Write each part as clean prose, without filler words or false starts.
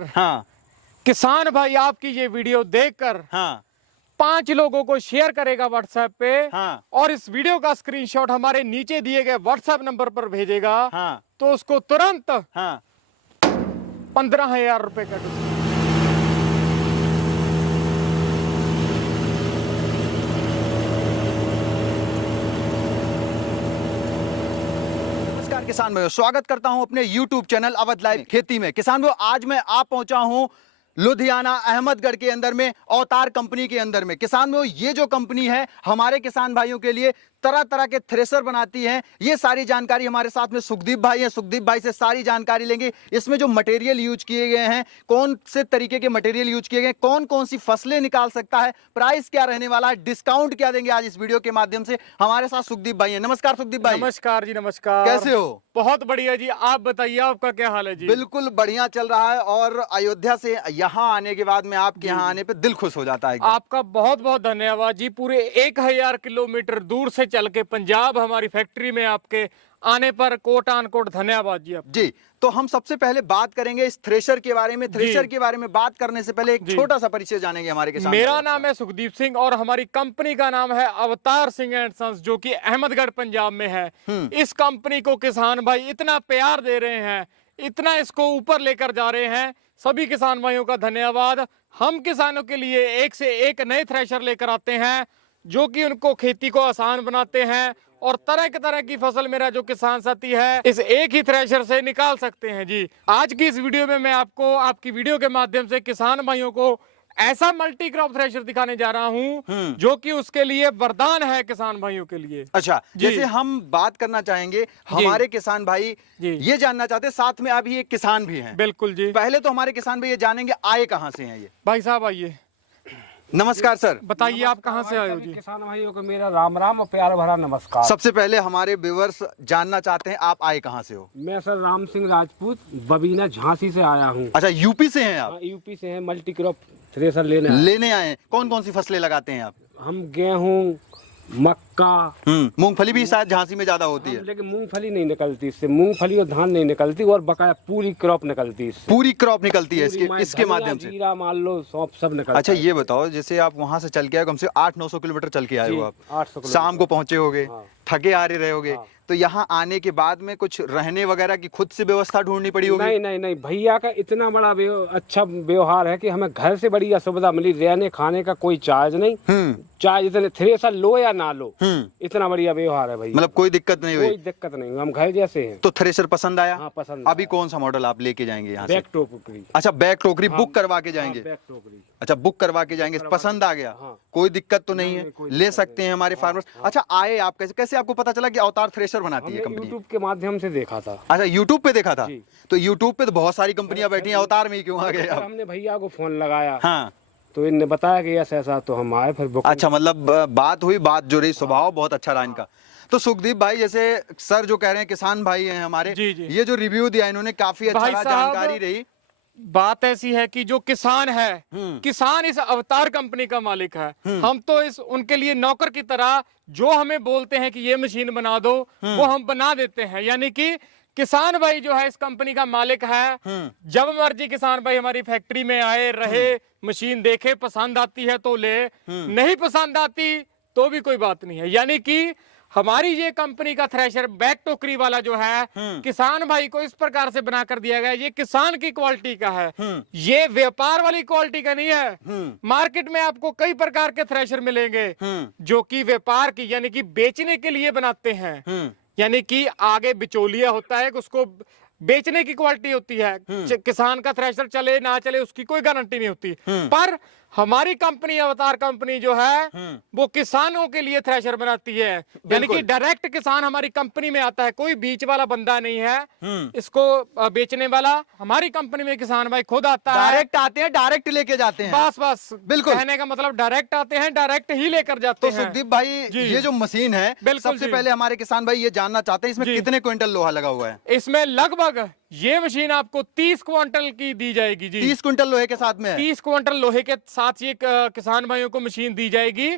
अगर हाँ किसान भाई आपकी ये वीडियो देखकर हाँ 5 लोगों को शेयर करेगा व्हाट्सएप पे, हाँ और इस वीडियो का स्क्रीनशॉट हमारे नीचे दिए गए व्हाट्सएप नंबर पर भेजेगा, हाँ तो उसको तुरंत हाँ 15,000 रुपए का किसान भाइयों, स्वागत करता हूं अपने YouTube चैनल अवध लाइव खेती में। किसान भाइयों, आज मैं आप पहुंचा हूं लुधियाना अहमदगढ़ के अंदर में अवतार कंपनी के अंदर में। किसान भाइयों, ये जो कंपनी है हमारे किसान भाइयों के लिए तरह तरह के थ्रेशर बनाती है। ये सारी जानकारी हमारे साथ में सुखदीप भाई हैं। सुखदीप भाई से सारी जानकारी लेंगे। इसमें जो मटेरियल यूज किए गए हैं, कौन से तरीके के मटेरियल यूज किए गए, कौन कौन सी फसलें निकाल सकता है, प्राइस क्या रहने वाला है, डिस्काउंट क्या देंगे, आज इस वीडियो के माध्यम से हमारे साथ सुखदीप भाई हैं। नमस्कार सुखदीप भाई। नमस्कार जी, नमस्कार। कैसे हो? बहुत बढ़िया जी, आप बताइए आपका क्या हाल है जी? बिल्कुल बढ़िया चल रहा है, और अयोध्या से यहाँ आने के बाद में आपके यहाँ आने पे दिल खुश हो जाता है। आपका बहुत बहुत धन्यवाद जी। पूरे 1000 किलोमीटर दूर से चल के पंजाब हमारी फैक्ट्री में आपके आने पर कोट आन कोट धन्यवाद जी। जी, तो हम सबसे पहले बात करेंगे इस थ्रेशर के बारे में। थ्रेशर के बारे में बात करने से पहले एक छोटा सा परिचय जानेंगे हमारे किसान। मेरा नाम है सुखदीप सिंह और हमारी कंपनी का नाम है अवतार सिंह एंड सन्स, जो कि अहमदगढ़ पंजाब में है। इस कंपनी को किसान भाई इतना प्यार दे रहे हैं, इतना इसको ऊपर लेकर जा रहे हैं, सभी किसान भाइयों का धन्यवाद। हम किसानों के लिए एक से एक नए थ्रेशर लेकर आते हैं, जो कि उनको खेती को आसान बनाते हैं और तरह की फसल मेरा जो किसान साथी है इस एक ही थ्रेशर से निकाल सकते हैं जी। आज की इस वीडियो में मैं आपको आपकी वीडियो के माध्यम से किसान भाइयों को ऐसा मल्टी क्रॉप थ्रेशर दिखाने जा रहा हूं जो कि उसके लिए वरदान है किसान भाइयों के लिए। अच्छा, जैसे हम बात करना चाहेंगे, हमारे किसान भाई ये जानना चाहते हैं, साथ में अभी एक किसान भी हैं। बिल्कुल जी। पहले तो हमारे किसान भाई ये जानेंगे आए कहाँ से हैं ये। भाई साहब आइए। नमस्कार सर, बताइए आप कहाँ से आए हो जी? किसान भाइयों को मेरा राम राम और प्यार भरा नमस्कार। सबसे पहले हमारे व्यूअर्स जानना चाहते हैं आप आए कहाँ से हो। मैं सर राम सिंह राजपूत बबीना झांसी से आया हूँ। अच्छा, यूपी से हैं आप? यूपी से हैं, मल्टी क्रॉप थ्रेशर लेने आए हैं। कौन कौन सी फसलें लगाते हैं आप? हम गेहूँ, मक्का, मूंगफली भी शायद झांसी में ज्यादा होती है, लेकिन मूंगफली नहीं निकलती इससे, मूंगफली और धान नहीं निकलती, और बकाया पूरी क्रॉप निकलती है इससे। पूरी क्रॉप निकलती है इसके माध्यम से। जीरा मान लो, सौंफ सब निकलता है। अच्छा, ये बताओ, जैसे आप वहाँ से चल के आए, कम से 800-900 किलोमीटर चल के आए हो आप, 800 शाम को पहुंचे होगे, थके आ रहे होगे, तो यहाँ आने के बाद में कुछ रहने वगैरह की खुद से व्यवस्था ढूंढनी पड़ी होगी? नहीं, भैया का इतना बड़ा अच्छा व्यवहार है कि हमें घर से बड़ी सुविधा मिली। रहने खाने का कोई चार्ज नहीं, चाहे इतने थ्रेशर लो या ना लो, इतना बढ़िया व्यवहार है भैया। मतलब कोई दिक्कत नहीं हुई? कोई दिक्कत नहीं, हम घर जैसे हैं। तो थ्रेशर पसंद आया? हाँ, पसंद। अभी कौन सा मॉडल आप लेके जाएंगे यहाँ से? बैक टोकरी। अच्छा, बैक टोकरी बुक करवा के जाएंगे? बैक टोकरी। अच्छा, बुक करवा के जाएंगे। पसंद आ गया? कोई दिक्कत तो नहीं है, ले सकते हैं हमारे फार्मर्स। अच्छा, आए आप कैसे आपको पता चला कि अवतार थ्रेशर बनाती है कंपनी? यूट्यूब के माध्यम से देखा था। अच्छा, यूट्यूब पे देखा था? तो यूट्यूब पे तो बहुत सारी कंपनियां बैठी हैं, अवतार में ही क्यों आ गए आप? हमने भैया को फोन लगाया, हाँ, तो इनने बताया कि ऐसा, तो हम आए फिर बुक। अच्छा, मतलब बात हुई, बात जो रही, स्वभाव बहुत अच्छा रहा इनका। तो सुखदीप भाई, जैसे सर जो कह रहे हैं, किसान भाई हैं हमारे, ये जो रिव्यू दिया इन्होंने काफी अच्छा जानकारी रही। बात ऐसी है कि जो किसान है, किसान इस अवतार कंपनी का मालिक है। हम तो इस उनके लिए नौकर की तरह, जो हमें बोलते हैं कि ये मशीन बना दो, वो हम बना देते हैं। यानी कि किसान भाई जो है इस कंपनी का मालिक है। जब मर्जी किसान भाई हमारी फैक्ट्री में आए, रहे, मशीन देखे, पसंद आती है तो ले, नहीं पसंद आती तो भी कोई बात नहीं है। यानी कि हमारी ये कंपनी का थ्रेशर बैक टोकरी वाला जो है, किसान भाई को इस प्रकार से बना कर दिया गया, ये किसान की क्वालिटी का है, ये व्यापार वाली क्वालिटी का नहीं है। मार्केट में आपको कई प्रकार के थ्रेशर मिलेंगे जो कि व्यापार की, यानी कि बेचने के लिए बनाते हैं। यानी कि आगे बिचौलिया होता है, उसको बेचने की क्वालिटी होती है। किसान का थ्रेशर चले ना चले उसकी कोई गारंटी नहीं होती। पर हमारी कंपनी अवतार कंपनी जो है वो किसानों के लिए थ्रेशर बनाती है। यानी कि डायरेक्ट किसान हमारी कंपनी में आता है, कोई बीच वाला बंदा नहीं है इसको बेचने वाला। हमारी कंपनी में किसान भाई खुद आता है, डायरेक्ट आते हैं, डायरेक्ट लेके जाते हैं। बस बिल्कुल, कहने का मतलब डायरेक्ट आते हैं, डायरेक्ट ही लेकर जाते हैं। तो सुखदीप भाई, ये जो मशीन है, सबसे पहले हमारे किसान भाई ये जानना चाहते हैं, इसमें कितने क्विंटल लोहा लगा हुआ है? इसमें लगभग ये मशीन आपको 30 क्विंटल की दी जाएगी जी। 30 क्विंटल लोहे के साथ में? 30 क्विंटल लोहे के साथ ये किसान भाइयों को मशीन दी जाएगी।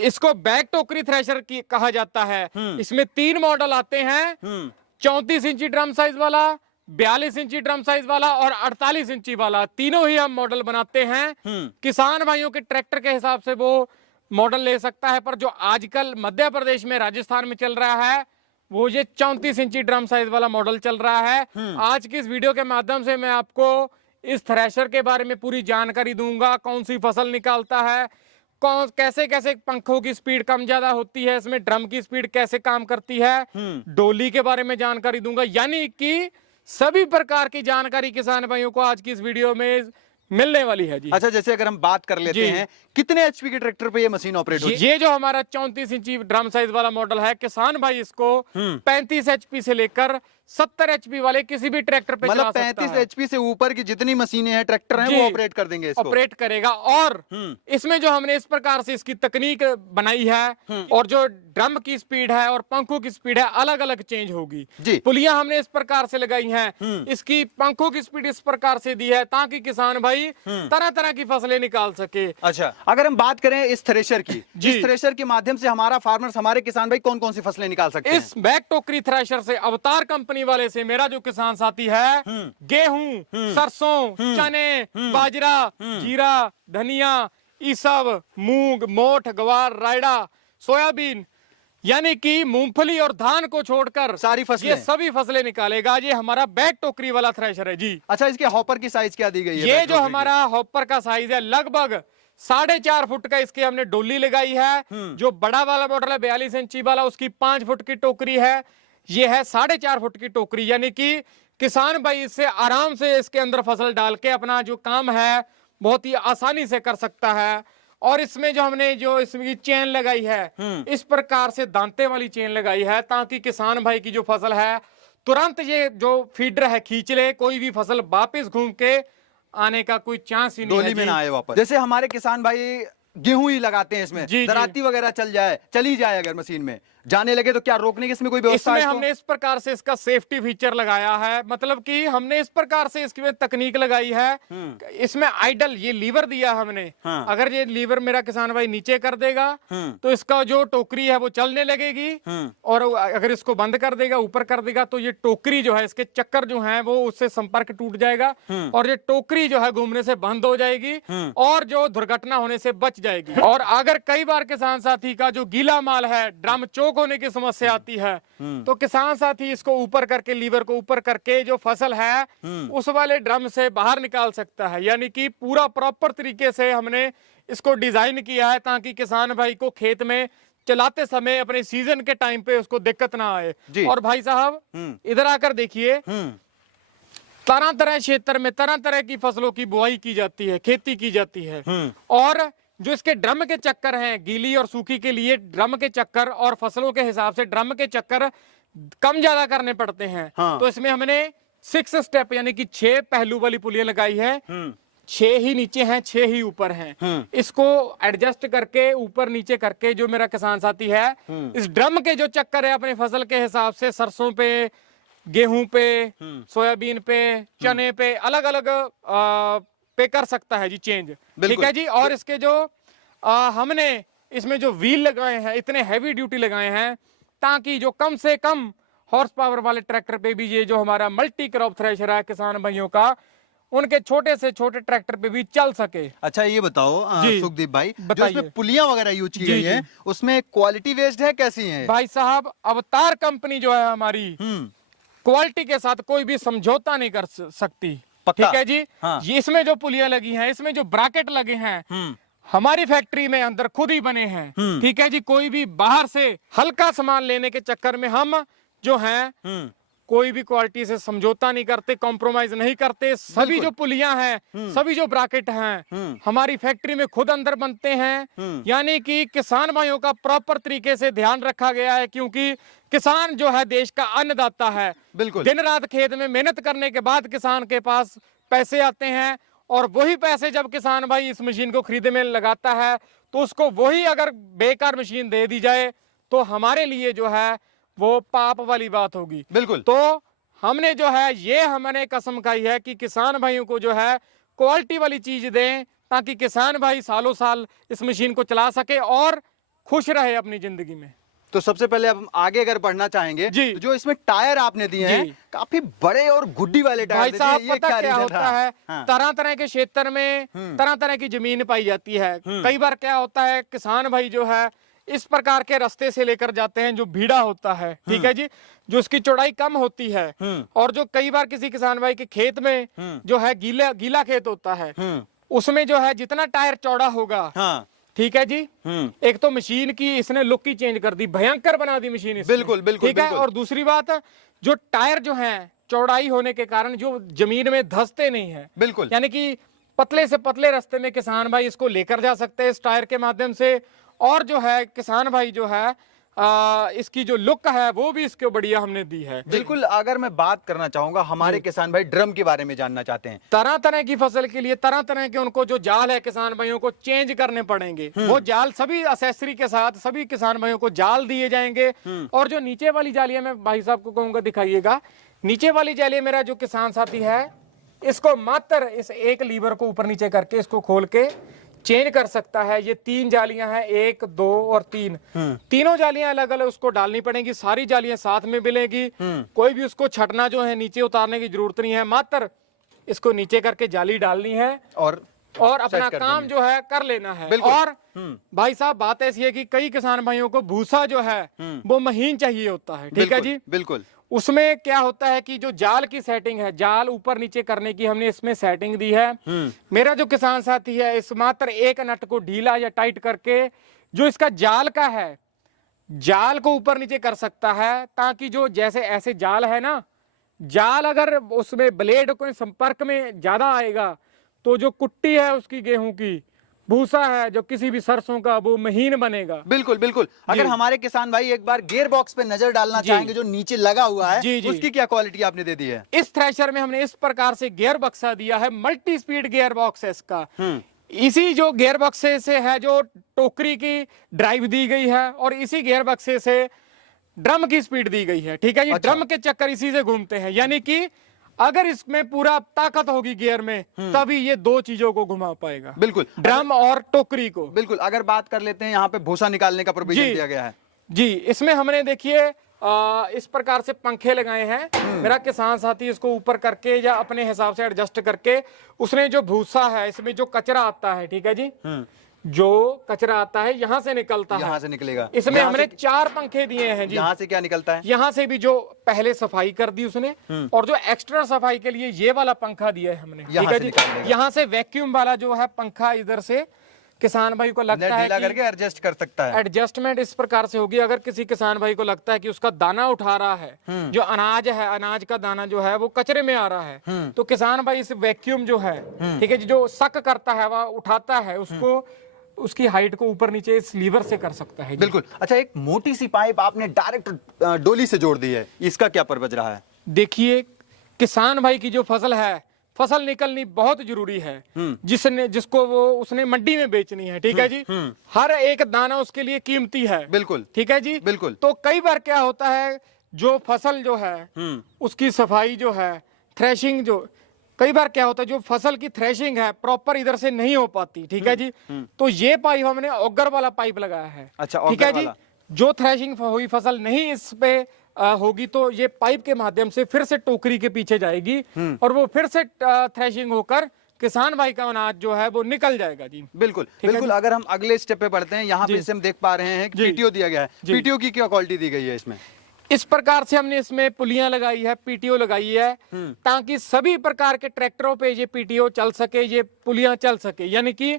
इसको बैक टोकरी थ्रेशर की कहा जाता है। इसमें 3 मॉडल आते हैं, 34 इंची ड्रम साइज वाला, 42 इंची ड्रम साइज वाला और 48 इंची वाला, तीनों ही हम मॉडल बनाते हैं। किसान भाइयों के ट्रैक्टर के हिसाब से वो मॉडल ले सकता है, पर जो आजकल मध्य प्रदेश में, राजस्थान में चल रहा है वो ये 34 इंची ड्रम साइज वाला मॉडल चल रहा है। आज की इस वीडियो के माध्यम से मैं आपको इस थ्रेशर के बारे में पूरी जानकारी दूंगा, कौन सी फसल निकालता है, कैसे कैसे पंखों की स्पीड कम ज्यादा होती है, इसमें ड्रम की स्पीड कैसे काम करती है, डोली के बारे में जानकारी दूंगा। यानी कि सभी प्रकार की जानकारी किसान भाइयों को आज की इस वीडियो में मिलने वाली है जी। अच्छा, जैसे अगर हम बात कर लेते हैं, कितने एचपी के ट्रैक्टर पे ये मशीन ऑपरेट होती है? ये जो हमारा 34 इंची ड्रम साइज वाला मॉडल है, किसान भाई इसको 35 एचपी से लेकर 70 एचपी वाले किसी भी ट्रैक्टर पे मतलब 35 एचपी से ऊपर की जितनी मशीनें हैं, ट्रैक्टर हैं, वो ऑपरेट कर देंगे इसको। ऑपरेट करेगा। और इसमें जो हमने इस प्रकार से इसकी तकनीक बनाई है और जो ड्रम की स्पीड है और पंखों की स्पीड है अलग अलग चेंज होगी। पुलियां हमने इस प्रकार से लगाई हैं, इसकी पंखों की स्पीड इस प्रकार से दी है ताकि किसान भाई तरह तरह की फसलें निकाल सके। अच्छा, अगर हम बात करें इस थ्रेशर की, इस थ्रेशर के माध्यम से हमारा फार्मर्स, हमारे किसान भाई कौन कौन सी फसलें निकाल सकते हैं? इस बैक टोकरी थ्रेशर से, अवतार कंपनी वाले से मेरा जो किसान साथी है, गेहूं, सरसों, चने, बाजरा, जीरा, धनिया, ये सब, मूंग, मोठ, ग्वार, रायडा, सोयाबीन, यानी कि मूंगफली और धान को छोड़कर सारी फसलें, ये सभी फसलें निकालेगा। ये हमारा बैक टोकरी वाला थ्रेशर है जी। अच्छा, इसके हॉपर की साइज क्या दी गई है? ये जो हमारा हॉपर का साइज है लगभग 4.5 फुट का इसके हमने डोली लगाई है। जो बड़ा वाला मॉडल है 42 इंची वाला, उसकी 5 फुट की टोकरी है। ये है 4.5 फुट की टोकरी, यानी कि किसान भाई इससे आराम से इसके अंदर फसल डाल के अपना जो काम है बहुत ही आसानी से कर सकता है। और इसमें जो हमने जो इसमें चेन लगाई है, इस प्रकार से दांते वाली चेन लगाई है ताकि किसान भाई की जो फसल है तुरंत ये जो फीडर है खींच ले, कोई भी फसल वापस घूम के आने का कोई चांस ही नहीं है, डोली में ना आए वापस। जैसे हमारे किसान भाई गेहूं ही लगाते हैं, इसमें दराती वगैरह चली जाए अगर मशीन में जाने लगे तो क्या रोकने की इसमें कोई व्यवस्था है? इसमें हमने इस प्रकार से इसका सेफ्टी फीचर लगाया है, मतलब कि हमने इस प्रकार से इसकी तकनीक लगाई है। इसमें आइडल ये लीवर दिया हमने। अगर ये लीवर मेरा किसान भाई नीचे कर देगा तो इसका जो टोकरी है वो चलने लगेगी, और अगर इसको बंद कर देगा, ऊपर कर देगा, तो ये टोकरी जो है, इसके चक्कर जो है वो उससे संपर्क टूट जाएगा और ये टोकरी जो है घूमने से बंद हो जाएगी और जो दुर्घटना होने से बच जाएगी। और अगर कई बार किसान साथी का जो गीला माल है, ड्रम चोक होने की समस्या आती है, तो किसान साथी इसको ऊपर करके, लीवर को ऊपर करके जो फसल है उस वाले ड्रम से बाहर निकाल सकता है। यानी कि पूरा प्रॉपर तरीके से हमने इसको डिजाइन किया है ताकि किसान भाई को खेत में चलाते समय अपने सीजन के टाइम पे उसको दिक्कत ना आए। और भाई साहब इधर आकर देखिए, तरह तरह क्षेत्र में तरह तरह की फसलों की बुआई की जाती है, खेती की जाती है। और जो इसके ड्रम के चक्कर हैं, गीली और सूखी के लिए ड्रम के चक्कर और फसलों के हिसाब से ड्रम के चक्कर कम ज्यादा करने पड़ते हैं। तो इसमें हमने 6 स्टेप यानी कि 6 पहलू वाली पुलियां लगाई है। 6 ही नीचे हैं, 6 ही ऊपर हैं। इसको एडजस्ट करके ऊपर नीचे करके जो मेरा किसान साथी है, इस ड्रम के जो चक्कर है अपने फसल के हिसाब से सरसों पे, गेहूं पे, सोयाबीन पे, चने पे अलग अलग पे कर सकता है जी चेंज। ठीक है जी। और इसके जो हमने इसमें जो व्हील लगाए हैं, इतने हैवी ड्यूटी लगाए हैं ताकि जो कम से कम हॉर्स पावर वाले ट्रैक्टर पे भी ये जो हमारा मल्टी क्रॉप थ्रेशर है किसान भाइयों का, उनके छोटे से छोटे ट्रैक्टर पे भी चल सके। अच्छा, ये बताओ सुखदीप भाई, जो इसमें पुलियां वगैरह यूज की गई है, उसमें क्वालिटी बेस्ड है, कैसी है? भाई साहब, अवतार कंपनी जो है हमारी, क्वालिटी के साथ कोई भी समझौता नहीं कर सकती। ठीक है जी। ये इसमें जो पुलियां लगी हैं, इसमें जो ब्रैकेट लगे हैं, हमारी फैक्ट्री में अंदर खुद ही बने हैं। ठीक है जी। कोई भी बाहर से हल्का सामान लेने के चक्कर में हम जो हैं कोई भी क्वालिटी से समझौता नहीं करते, कॉम्प्रोमाइज नहीं करते। सभी जो पुलियां हैं, सभी जो ब्रैकेट हैं, हमारी फैक्ट्री में खुद अंदर बनते हैं। यानी कि किसान भाइयों का प्रॉपर तरीके से ध्यान रखा गया है, क्योंकि किसान जो है देश का अन्नदाता है। बिल्कुल। दिन रात खेत में मेहनत करने के बाद किसान के पास पैसे आते हैं, और वही पैसे जब किसान भाई इस मशीन को खरीदने में लगाता है तो उसको वही अगर बेकार मशीन दे दी जाए तो हमारे लिए जो है वो पाप वाली बात होगी। बिल्कुल। तो हमने जो है ये हमने कसम खाई है कि किसान भाइयों को जो है क्वालिटी वाली चीज दें ताकि किसान भाई सालों साल इस मशीन को चला सके और खुश रहे अपनी जिंदगी में। तो सबसे पहले अब हम आगे अगर बढ़ना चाहेंगे जी। तो जो इसमें टायर आपने दिए हैं जी। काफी बड़े और गुड्डी वाले टायर भाई दे साहब, दिए, ये पता क्या रीजन होता रहा? है, हाँ। तरह तरह के क्षेत्र में तरह तरह की जमीन पाई जाती है। कई बार क्या होता है, किसान भाई जो है इस प्रकार के रास्ते से लेकर जाते हैं जो भीड़ा होता है, ठीक है जी, जो उसकी चौड़ाई कम होती है, और जो कई बार किसी किसान भाई के खेत में जो है गीला खेत होता है, उसमें जो है जितना टायर चौड़ा होगा, हाँ। ठीक है जी, एक तो मशीन की इसने लुक ही चेंज कर दी, भयंकर बना दी मशीन इसने। बिल्कुल, बिल्कुल, ठीक है। बिल्कुल। और दूसरी बात, जो टायर जो हैं चौड़ाई होने के कारण जो जमीन में धंसते नहीं है, बिल्कुल। यानी कि पतले से पतले रास्ते में किसान भाई इसको लेकर जा सकते हैं इस टायर के माध्यम से। और जो है किसान भाई जो है इसकी जो लुक है वो भी इसको बढ़िया हमने दी है। बिल्कुल। अगर मैं बात करना चाहूंगा, हमारे किसान भाई ड्रम के बारे में जानना चाहते हैं। तरह तरह की फसल के लिए तरह तरह के उनको जो जाल है किसान भाइयों को चेंज करने पड़ेंगे। वो जाल सभी एक्सेसरी के साथ सभी किसान भाइयों को जाल दिए जाएंगे। और जो नीचे वाली जालियां मैं भाई साहब को कहूंगा दिखाइएगा, नीचे वाली जाली मेरा जो किसान साथी है इसको मात्र इस एक लीवर को ऊपर नीचे करके इसको खोल के चेंज कर सकता है। ये 3 जालियां हैं, 1, 2 और 3, तीनों जालियां अलग अलग उसको डालनी पड़ेंगी, सारी जालियां साथ में मिलेगी। कोई भी उसको छटना जो है नीचे उतारने की जरूरत नहीं है, मात्र इसको नीचे करके जाली डालनी है और अपना काम जो है कर लेना है। और भाई साहब बात ऐसी है कि कई किसान भाइयों को भूसा जो है वो महीन चाहिए होता है, ठीक है जी। बिल्कुल। उसमें क्या होता है कि जो जाल की सेटिंग है, जाल ऊपर नीचे करने की हमने इसमें सेटिंग दी है। मेरा जो किसान साथी है इस मात्र एक नट को ढीला या टाइट करके जो इसका जाल का है, जाल को ऊपर नीचे कर सकता है, ताकि जो जैसे ऐसे जाल है ना, जाल अगर उसमें ब्लेड को संपर्क में ज्यादा आएगा तो जो कुट्टी है उसकी गेहूं की, भूसा है जो किसी भी सरसों का, वो महीन बनेगा। बिल्कुल बिल्कुल। अगर हमारे किसान भाई एक बार गियर बॉक्स पे नजर डालना चाहेंगे जो नीचे लगा हुआ है, जी, जी। उसकी क्या क्वालिटी आपने दे दी है? इस थ्रेशर में हमने इस प्रकार से गियर बक्सा दिया है, मल्टी स्पीड गियर बॉक्स है इसका। इसी जो गियर बक्से से है जो टोकरी की ड्राइव दी गई है, और इसी गियर बक्से से ड्रम की स्पीड दी गई है, ठीक है जी। अच्छा। ड्रम के चक्कर इसी से घूमते हैं, यानी कि अगर इसमें पूरा ताकत होगी गियर में तभी ये 2 चीजों को घुमा पाएगा, बिल्कुल। ड्रम और टोकरी को। बिल्कुल। अगर बात कर लेते हैं, यहाँ पे भूसा निकालने का प्रोविजन जी। दिया गया है। जी, इसमें हमने देखिए इस प्रकार से पंखे लगाए हैं। मेरा किसान साथी इसको ऊपर करके या अपने हिसाब से एडजस्ट करके उसने जो भूसा है, इसमें जो कचरा आता है, ठीक है जी, जो कचरा आता है यहाँ से निकलता है, यहाँ से निकलेगा। इसमें यहाँ हमने से- 4 पंखे दिए हैं जी। यहाँ से क्या निकलता है? यहाँ से भी जो पहले सफाई कर दी उसने, और जो एक्स्ट्रा सफाई के लिए ये वाला पंखा दिया है हमने, यहाँ ठीक है से जी। निकाल देगा। यहाँ से वैक्यूम वाला जो है पंखा इधर से किसान भाई को लगता है ढीला कि करके एडजस्ट कर सकता है। एडजस्टमेंट इस प्रकार से होगी, अगर किसी किसान भाई को लगता है कि उसका दाना उठा रहा है, जो अनाज है, अनाज का दाना जो है वो कचरे में आ रहा है, तो किसान भाई इस वैक्यूम जो है, ठीक है जी, जो सक करता है वह उठाता है उसको, उसकी हाइट को ऊपर नीचे इस लीवर से कर सकता है जी। बिल्कुल। अच्छा, एक मोटी सी पाइप आपने डायरेक्ट डोली से जोड़ दी है, इसका क्या पर्पज रहा है? देखिए, किसान भाई की जो फसल है, फसल निकलनी बहुत जरूरी है, जिसको वो उसने मंडी में बेचनी है, ठीक है जी। हर एक दाना उसके लिए कीमती है। बिल्कुल। ठीक है जी। बिल्कुल। तो कई बार क्या होता है, जो फसल जो है उसकी सफाई जो है, थ्रेशिंग जो, कई बार क्या होता है जो फसल की थ्रेशिंग है प्रॉपर इधर से नहीं हो पाती, ठीक है जी। तो ये पाइप हमने ऑगर वाला पाइप लगाया है। अच्छा, ठीक है ऑगर जी। वाला। जो थ्रेशिंग हुई फसल नहीं इस पे होगी तो ये पाइप के माध्यम से फिर से टोकरी के पीछे जाएगी और वो फिर से थ्रेशिंग होकर किसान भाई का अनाज जो है वो निकल जाएगा जी। बिल्कुल ठीक है बिल्कुल। जी। अगर हम अगले स्टेप पे बढ़ते हैं, यहाँ पे जी। जैसे हम देख पा रहे हैं कि जी। पीटीओ दिया गया है। जी। पीटीओ की क्या क्वालिटी दी गई है इसमें? इस प्रकार से हमने इसमें पुलियां लगाई है, पीटीओ लगाई है, ताकि सभी प्रकार के ट्रैक्टरों पे ये पीटीओ चल सके, ये पुलियां चल सके। यानी कि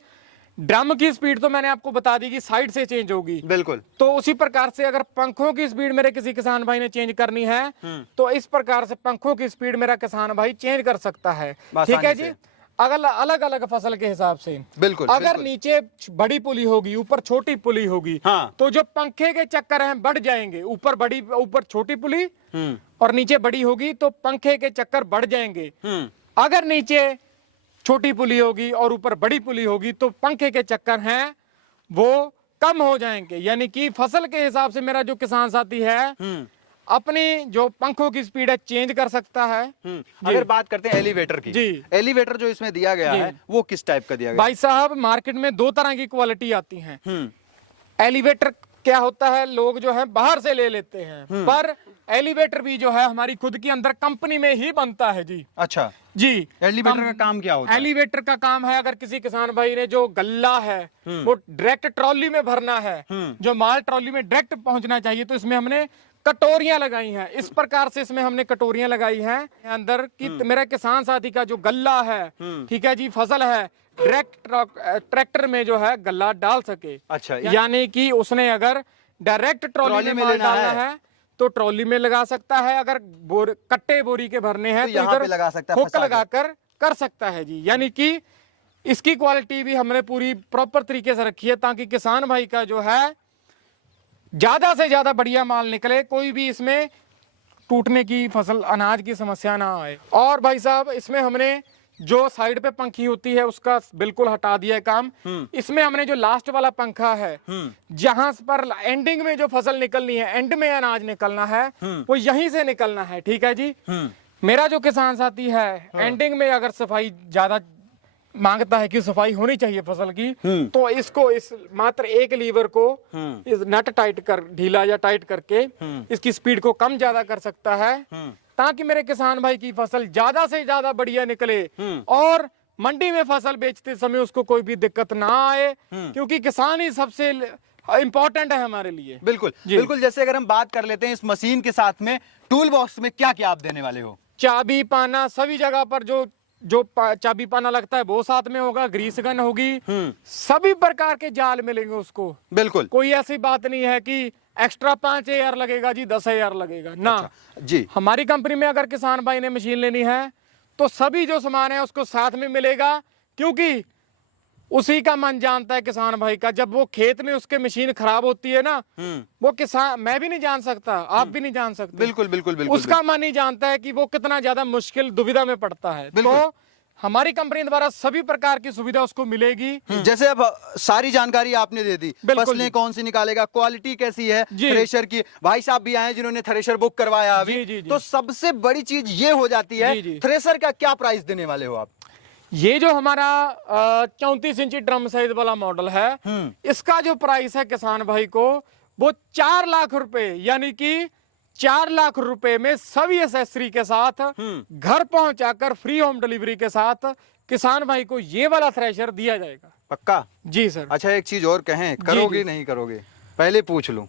ड्रम की स्पीड तो मैंने आपको बता दी कि साइड से चेंज होगी, बिल्कुल। तो उसी प्रकार से अगर पंखों की स्पीड मेरे किसी किसान भाई ने चेंज करनी है तो इस प्रकार से पंखों की स्पीड मेरा किसान भाई चेंज कर सकता है, ठीक है आसानी जी। से। अगर अलग अलग फसल के हिसाब से, बिल्कुल, अगर बिल्कुल। नीचे बड़ी पुली होगी, ऊपर छोटी पुली होगी, हाँ। तो जो पंखे के चक्कर हैं बढ़ जाएंगे। ऊपर छोटी पुली और नीचे बड़ी होगी तो पंखे के चक्कर बढ़ जाएंगे। अगर नीचे छोटी पुली होगी और ऊपर बड़ी पुली होगी तो पंखे के चक्कर हैं वो कम हो जाएंगे। यानी कि फसल के हिसाब से मेरा जो किसान साथी है अपनी जो पंखों की स्पीड है चेंज कर सकता है। अगर बात करते हैं एलिवेटर की, जी। एलिवेटर जो इसमें दिया गया जी। है वो किस टाइप का दिया गया? भाई साहब, मार्केट में 2 तरह की क्वालिटी आती हैं। एलिवेटर क्या होता है, लोग जो है बाहर से ले लेते हैं, पर एलिवेटर भी जो है हमारी खुद की अंदर कंपनी में ही बनता है जी। अच्छा जी, एलिवेटर का काम क्या होता है? एलिवेटर का काम है, अगर किसी किसान भाई ने जो गल्ला है वो डायरेक्ट ट्रॉली में भरना है, जो माल ट्रॉली में डायरेक्ट पहुंचना चाहिए, तो इसमें हमने कटोरियां लगाई हैं। इस प्रकार से इसमें हमने कटोरियां लगाई हैं अंदर कि मेरा किसान साथी का जो गल्ला है, ठीक है जी, फसल है, डायरेक्ट ट्रैक्टर में जो है गल्ला डाल सके। अच्छा, यानी कि उसने अगर डायरेक्ट ट्रॉली में माल डालना है तो ट्रॉली में लगा सकता है, अगर कट्टे बोरी के भरने हैं तो यहाँ इधर पे लगा सकता है, हुक फंसा के। लगाकर कर सकता है जी। यानी कि इसकी क्वालिटी भी हमने पूरी प्रॉपर तरीके से रखी है ताकि किसान भाई का जो है ज्यादा से ज्यादा बढ़िया माल निकले, कोई भी इसमें टूटने की फसल अनाज की समस्या ना आए। और भाई साहब इसमें हमने जो साइड पे पंखी होती है उसका बिल्कुल हटा दिया है काम। इसमें हमने जो लास्ट वाला पंखा है, जहां पर एंडिंग में जो फसल निकलनी है, एंड में अनाज निकलना है, वो यहीं से निकलना है, ठीक है जी। मेरा जो किसान साथी है एंडिंग में अगर सफाई ज्यादा मांगता है कि सफाई होनी चाहिए फसल की, तो इसको इस मात्र एक लीवर को इस नट टाइट कर ढीला या टाइट करके इसकी स्पीड को कम ज्यादा कर सकता है, ताकि मेरे किसान भाई की फसल ज्यादा से ज्यादा बढ़िया निकले और मंडी में फसल बेचते समय उसको कोई भी दिक्कत ना आए, क्योंकि किसान ही सबसे इम्पोर्टेंट है हमारे लिए। बिल्कुल बिल्कुल। जैसे अगर हम बात कर लेते हैं इस मशीन के साथ में टूल बॉक्स में क्या क्या आप देने वाले हो? चाबी पाना, सभी जगह पर जो चाबी पाना लगता है वो साथ में होगा, ग्रीस गन होगी, सभी प्रकार के जाल मिलेंगे उसको। बिल्कुल, कोई ऐसी बात नहीं है कि एक्स्ट्रा 5,000 लगेगा जी, 10,000 लगेगा ना। अच्छा, जी। हमारी कंपनी में अगर किसान भाई ने मशीन लेनी है तो सभी जो सामान है उसको साथ में मिलेगा, क्योंकि उसी का मन जानता है किसान भाई का। जब वो खेत में उसके मशीन खराब होती है ना, वो किसान, मैं भी नहीं जान सकता, आप भी नहीं जान सकते। बिल्कुल बिल्कुल बिल्कुल। उसका मन ही जानता है कि वो कितना ज्यादा मुश्किल दुविधा में पड़ता है। तो हमारी कंपनी द्वारा सभी प्रकार की सुविधा उसको मिलेगी। जैसे अब सारी जानकारी आपने दे दी, फसलें कौन सी निकालेगा, क्वालिटी कैसी है थ्रेशर की। भाई साहब भी आए जिन्होंने थ्रेशर बुक करवाया अभी। जी। तो सबसे बड़ी चीज ये हो जाती है, थ्रेशर का क्या प्राइस देने वाले हो आप? ये जो हमारा 34 इंची ड्रम साइज वाला मॉडल है, इसका जो प्राइस है किसान भाई को वो 4 लाख रुपए, यानी कि 4 लाख रुपए में सभी एसेसरी के साथ घर पहुंचाकर फ्री होम डिलीवरी के साथ किसान भाई को ये वाला थ्रेशर दिया जाएगा। पक्का? जी सर। अच्छा, एक चीज और कहें, करोगे नहीं करोगे? पहले पूछ लूं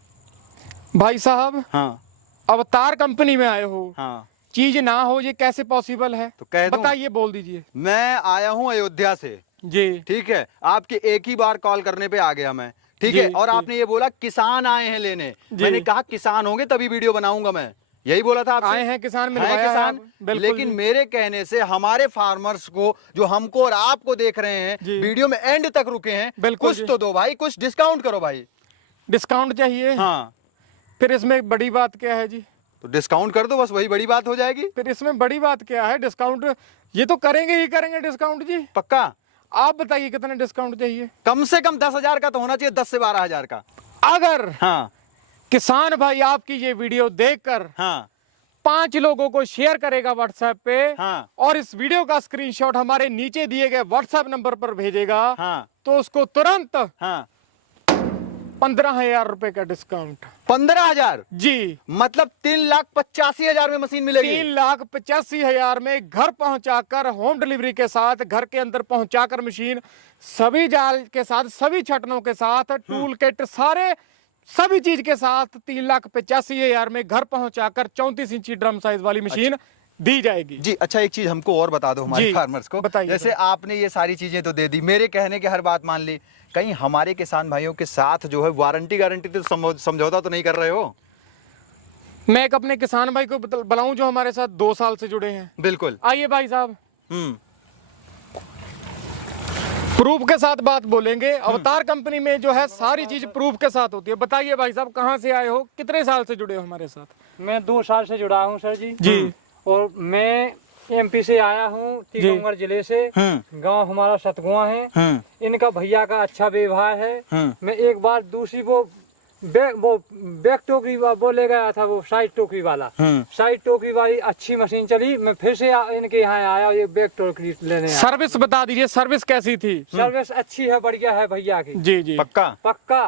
भाई साहब। हाँ, अवतार कंपनी में आए हो, हाँ, चीज ना हो ये कैसे पॉसिबल है? तो कह दूं? बताइए, बोल दीजिए। मैं आया हूँ अयोध्या से जी, ठीक है, आपके एक ही बार कॉल करने पे आ गया मैं, ठीक है, और आपने ये बोला किसान आए हैं लेने। मैंने कहा किसान होंगे तभी वीडियो बनाऊंगा, मैं यही बोला था आपसे। आए हैं किसान, है किसान, लेकिन मेरे कहने से हमारे फार्मर्स को, जो हमको और आपको देख रहे हैं, वीडियो में एंड तक रुके हैं, कुछ तो दो भाई, कुछ डिस्काउंट करो भाई। डिस्काउंट चाहिए? हाँ। फिर इसमें बड़ी बात क्या है जी? तो डिस्काउंट कर दो, बस वही बड़ी बात हो जाएगी। फिर इसमें बड़ी बात क्या है? डिस्काउंट ये तो करेंगे ही करेंगे डिस्काउंट जी। पक्का? आप बताइए कितना डिस्काउंट चाहिए? कम से कम 10,000 का तो होना चाहिए, 10 से 12,000 का। अगर हाँ, किसान भाई आपकी ये वीडियो देखकर हाँ, 5 लोगों को शेयर करेगा व्हाट्सएप पे, हाँ, और इस वीडियो का स्क्रीनशॉट हमारे नीचे दिए गए व्हाट्सएप नंबर पर भेजेगा, हाँ, तो उसको तुरंत हाँ, 15,000 रुपए का डिस्काउंट। 15,000? जी, मतलब 3,85,000 में मशीन मिलेगी। 3,85,000 में घर पहुंचाकर, होम डिलीवरी के साथ घर के अंदर पहुंचाकर मशीन, सभी जाल के साथ, सभी छटनों के साथ, टूल किट, सारे सभी चीज के साथ 3,85,000 में घर पहुंचाकर 34 इंची ड्रम साइज वाली मशीन दी जाएगी जी। अच्छा, एक चीज हमको और बता दो हमारे फार्मर्स को। बताइए। जैसे आपने ये सारी चीजें तो दे दी, मेरे कहने की हर बात मान ली, कहीं हमारे किसान भाइयों के साथ जो है वारंटी गारंटी तो समझौता तो नहीं कर रहे हो? मैं एक अपने किसान भाई को बुलाऊं जो हमारे साथ 2 साल से जुड़े हैं। बिल्कुल। आइए भाई साहब, प्रूफ के साथ बात बोलेंगे। अवतार कंपनी में जो है सारी चीज प्रूफ के साथ होती है। बताइए भाई साहब, कहाँ से आए हो, कितने साल से जुड़े हो हमारे साथ? मैं 2 साल से जुड़ा हूँ सर जी। जी। और मैं एमपी से आया हूँ, टीकमगढ़ जिले से। गांव हमारा सतगुआ है। इनका भैया का अच्छा व्यवहार है। मैं एक बार दूसरी वो बैक टोकरी वो ले गया था, वो साइड टोकरी वाला, साइड टोकरी वाली अच्छी मशीन चली। मैं फिर से इनके यहाँ आया ये बैक टोकरी लेने। सर्विस बता दीजिए, सर्विस कैसी थी? सर्विस अच्छी है, बढ़िया है भैया की। जी जी। पक्का? पक्का।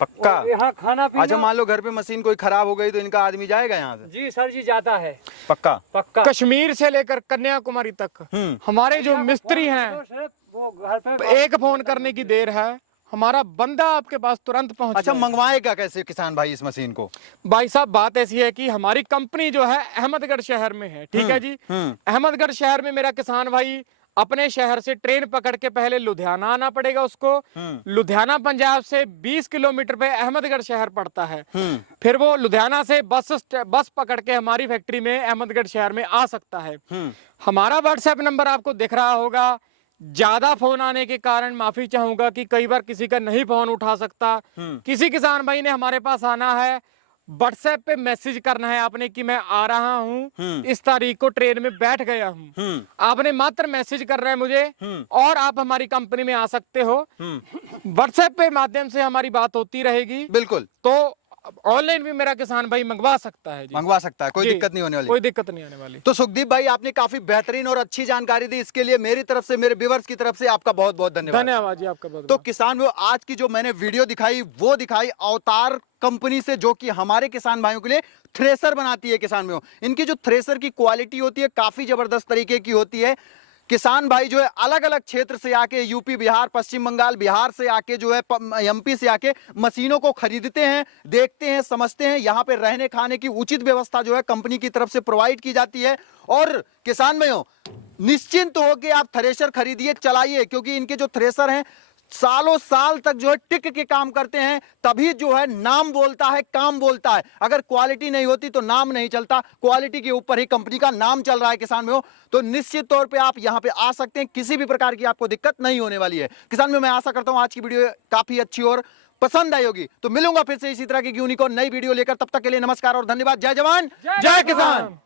पक्का। और यहाँ खाना अच्छा पीना। मान लो घर पे मशीन कोई खराब हो गई तो इनका आदमी जाएगा यहाँ से? जी सर जी जाता है, पक्का। पक्का। कश्मीर से लेकर कन्याकुमारी तक हमारे जो मिस्त्री हैं, सिर्फ वो घर पे एक फोन करने की देर है, हमारा बंदा आपके पास तुरंत पहुंच अच्छा जाएगा। मंगवाएगा कैसे किसान भाई इस मशीन को? भाई साहब बात ऐसी है कि हमारी कंपनी जो है अहमदगढ़ शहर में है, ठीक है जी। अहमदगढ़ शहर में मेरा किसान भाई अपने शहर से ट्रेन पकड़ के पहले लुधियाना आना पड़ेगा उसको। लुधियाना पंजाब से 20 किलोमीटर पे अहमदगढ़ शहर पड़ता है। फिर वो लुधियाना से बस पकड़ के हमारी फैक्ट्री में अहमदगढ़ शहर में आ सकता है। हमारा व्हाट्सएप नंबर आपको दिख रहा होगा। ज्यादा फोन आने के कारण माफी चाहूंगा कि कई बार किसी का नहीं फोन उठा सकता। किसी किसान भाई ने हमारे पास आना है, व्हाट्सएप पे मैसेज करना है आपने कि मैं आ रहा हूँ, इस तारीख को ट्रेन में बैठ गया हूँ। आपने मात्र मैसेज करना है मुझे और आप हमारी कंपनी में आ सकते हो। व्हाट्सएप पे माध्यम से हमारी बात होती रहेगी। बिल्कुल। तो ऑनलाइन भी मेरा किसान भाई मंगवा सकता है जी। मंगवा सकता है, कोई जी, दिक्कत नहीं होने वाली। कोई दिक्कत नहीं आने वाली। तो सुखदीप भाई आपने काफी बेहतरीन और अच्छी जानकारी दी, इसके लिए मेरी तरफ से, मेरे व्यूअर्स की तरफ से आपका बहुत बहुत धन्यवाद। धन्यवाद जी आपका बहुत। तो किसान भाइयों आज की जो मैंने वीडियो दिखाई वो दिखाई अवतार कंपनी से, जो कि हमारे किसान भाइयों के लिए थ्रेसर बनाती है। किसान भाइयों इनकी जो थ्रेसर की क्वालिटी होती है काफी जबरदस्त तरीके की होती है। किसान भाई जो है अलग अलग क्षेत्र से आके, यूपी, बिहार, पश्चिम बंगाल, बिहार से आके जो है एमपी से आके मशीनों को खरीदते हैं, देखते हैं, समझते हैं। यहाँ पे रहने खाने की उचित व्यवस्था जो है कंपनी की तरफ से प्रोवाइड की जाती है। और किसान भाइयों निश्चिंत होकर आप थ्रेशर खरीदिए, चलाइए, क्योंकि इनके जो थ्रेशर हैं सालों साल तक जो है टिक के काम करते हैं। तभी जो है नाम बोलता है, काम बोलता है। अगर क्वालिटी नहीं होती तो नाम नहीं चलता। क्वालिटी के ऊपर ही कंपनी का नाम चल रहा है किसान भाइयों। तो निश्चित तौर पे आप यहां पे आ सकते हैं, किसी भी प्रकार की आपको दिक्कत नहीं होने वाली है। किसान भाइयों मैं आशा करता हूं आज की वीडियो काफी अच्छी और पसंद आई होगी। तो मिलूंगा फिर से इसी तरह की यूनिक और नई वीडियो लेकर। तब तक के लिए नमस्कार और धन्यवाद। जय जवान, जय किसान।